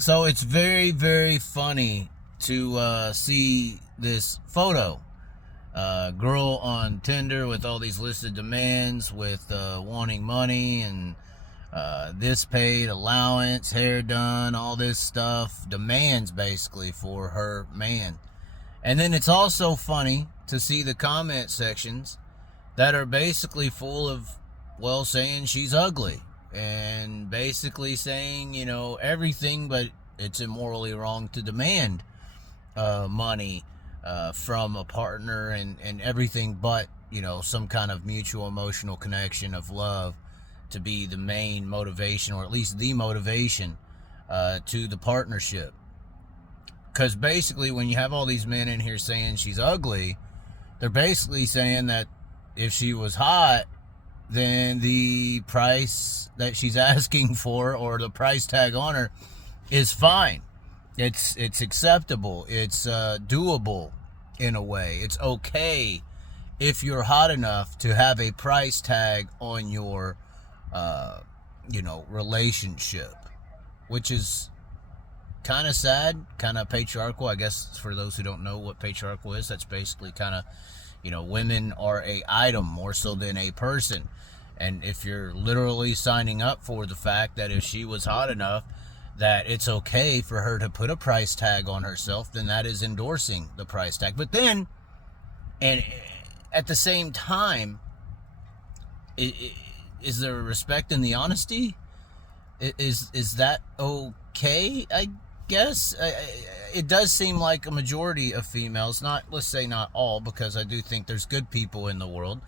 So it's very, very funny to see this photo. Girl on Tinder with all these listed demands, with wanting money and this paid, allowance, hair done, all this stuff. Demands basically for her man. And then it's also funny to see the comment sections that are basically full of, well, saying she's ugly and basically saying, everything, but it's immorally wrong to demand money from a partner and everything but, some kind of mutual emotional connection of love to be the main motivation, or at least the motivation to the partnership. Because basically, when you have all these men in here saying she's ugly, they're basically saying that if she was hot, then the price that she's asking for, or the price tag on her, is fine. It's acceptable. It's doable in a way. It's okay if you're hot enough to have a price tag on your, relationship, which is kind of sad, kind of patriarchal. I guess for those who don't know what patriarchal is, that's basically kind of, women are a item more so than a person. And if you're literally signing up for the fact that if she was hot enough that it's okay for her to put a price tag on herself, then that is endorsing the price tag. But then, and at the same time, is there respect in the honesty? Is that okay? I guess it does seem like a majority of females, not, let's say not all, because I do think there's good people in the world.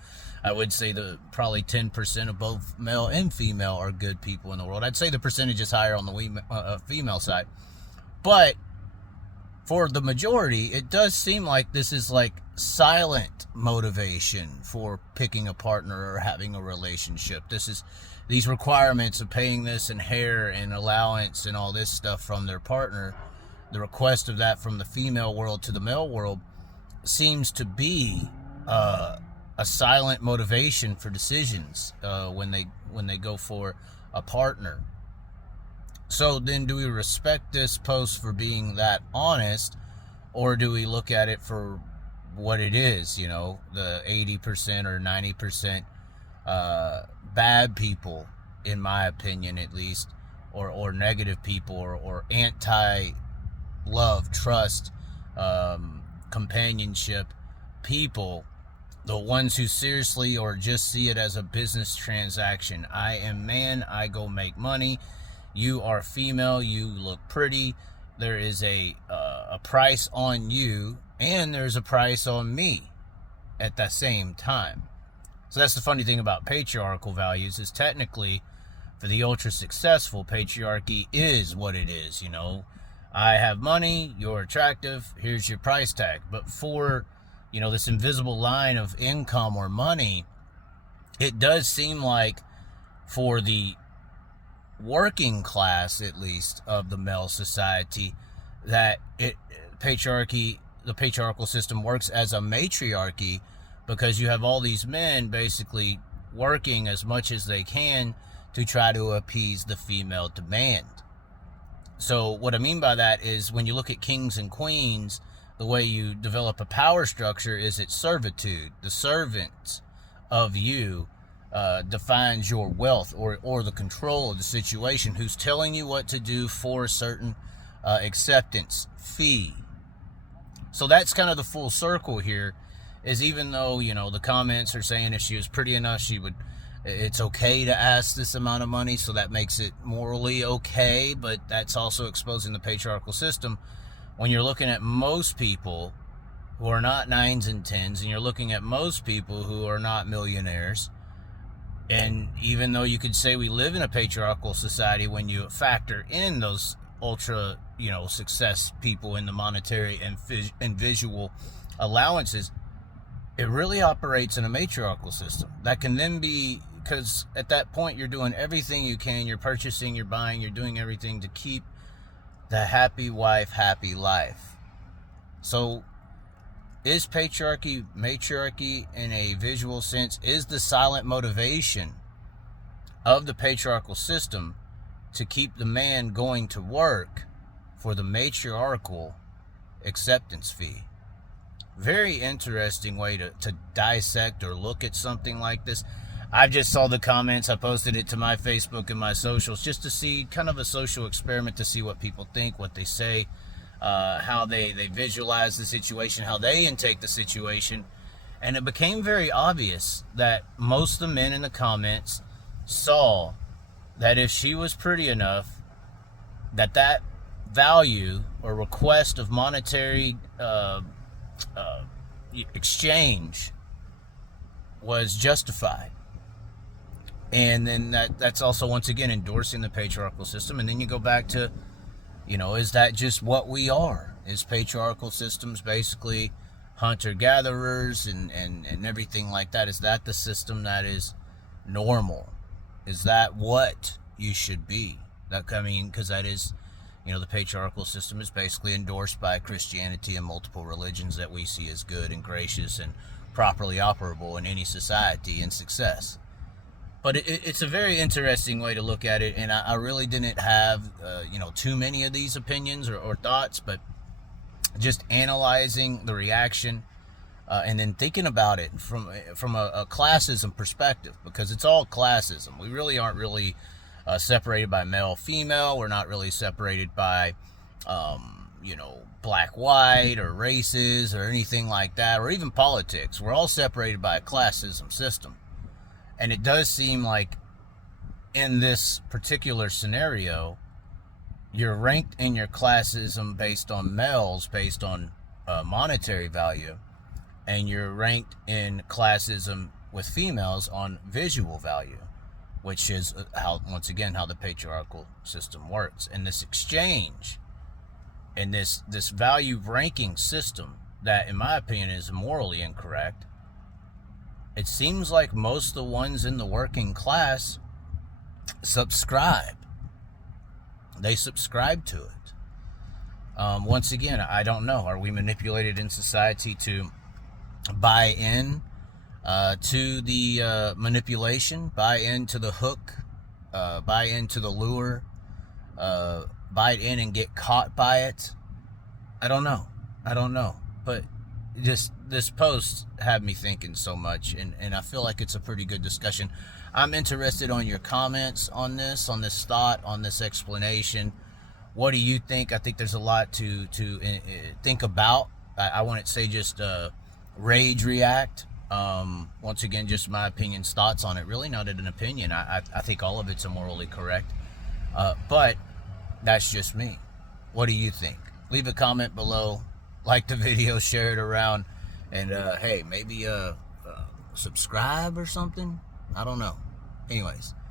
I would say that probably 10% of both male and female are good people in the world. I'd say the percentage is higher on the female side. But for the majority, it does seem like this is like silent motivation for picking a partner or having a relationship. These requirements of paying this and hair and allowance and all this stuff from their partner, the request of that from the female world to the male world, seems to be a silent motivation for decisions when they go for a partner. So then, do we respect this post for being that honest, or do we look at it for what it is? The 80% or 90% bad people, in my opinion at least, or negative people, or anti-love, trust, companionship people, the ones who seriously or just see it as a business transaction. I am man, I go make money. You are female, you look pretty. There is a price on you, and there's a price on me at the same time. So that's the funny thing about patriarchal values, is technically, for the ultra successful, patriarchy is what it is. I have money, you're attractive, here's your price tag. But for, this invisible line of income or money, it does seem like for the working class, at least, of the male society, that the patriarchal system works as a matriarchy, because you have all these men basically working as much as they can to try to appease the female demand. So what I mean by that is, when you look at kings and queens, the way you develop a power structure is it's servitude. The servants of you defines your wealth or the control of the situation, who's telling you what to do for a certain acceptance fee. So that's kind of the full circle here, is even though, the comments are saying if she was pretty enough, it's okay to ask this amount of money, so that makes it morally okay, but that's also exposing the patriarchal system. When you're looking at most people who are not nines and tens, and you're looking at most people who are not millionaires, and even though you could say we live in a patriarchal society, when you factor in those ultra, success people in the monetary and visual allowances, it really operates in a matriarchal system. That can then be, because at that point you're doing everything you can, you're purchasing, you're buying, you're doing everything to keep the happy wife, happy life. So is matriarchy in a visual sense? Is the silent motivation of the patriarchal system to keep the man going to work for the matriarchal acceptance fee. Very interesting way to dissect or look at something like this. I just saw the comments. I posted it to my Facebook and my socials just to see, kind of a social experiment, to see what people think, what they say, how they visualize the situation, how they intake the situation. And it became very obvious that most of the men in the comments saw that if she was pretty enough, that value or request of monetary exchange was justified. And then that's also, once again, endorsing the patriarchal system. And then you go back to, is that just what we are? Is patriarchal systems basically hunter-gatherers and everything like that? Is that the system that is normal? Is that what you should be? Because that is, the patriarchal system is basically endorsed by Christianity and multiple religions that we see as good and gracious and properly operable in any society and success. But it's a very interesting way to look at it, and I really didn't have, too many of these opinions or thoughts, but just analyzing the reaction and then thinking about it from a classism perspective, because it's all classism. We really aren't really separated by male, female. We're not really separated by, black, white, or races or anything like that, or even politics. We're all separated by a classism system. And it does seem like in this particular scenario, you're ranked in your classism based on males, based on monetary value, and you're ranked in classism with females on visual value, which is once again, how the patriarchal system works. And this exchange and this value ranking system that, in my opinion, is morally incorrect. It seems like most of the ones in the working class subscribe. They subscribe to it. Once again, I don't know. Are we manipulated in society to buy in to the manipulation, buy into the hook, buy into the lure, buy it in and get caught by it? I don't know. But just this post had me thinking so much, and I feel like it's a pretty good discussion. I'm interested on your comments on this thought, on this explanation. What do you think? I think there's a lot to think about. I wouldn't say just rage react. Once again, just my opinions, thoughts on it. Really not an opinion. I think all of it's morally correct. But that's just me. What do you think? Leave a comment below. Like the video, share it around, and hey, maybe subscribe or something. I don't know. Anyways.